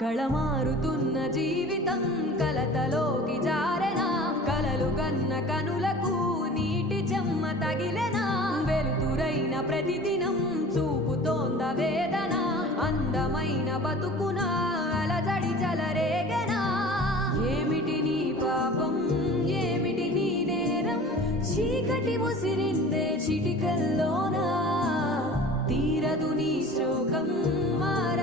కళమారుతున్న జీవితం కలతలోకి జారెనా కలలు గన్న కనులకు నీటి చెమ్మ తగిలెనా వెలుతురైన ప్రతిదినం చూపుతోంద వేదన అందమైన బతుకున అలజడి చలరేగెనా ఏమిటి నీ పాపం ఏమిటి నీ నేరం చీకటి ముసిరిందే చిటికల్లోనా తీరదు నీ శోకం మార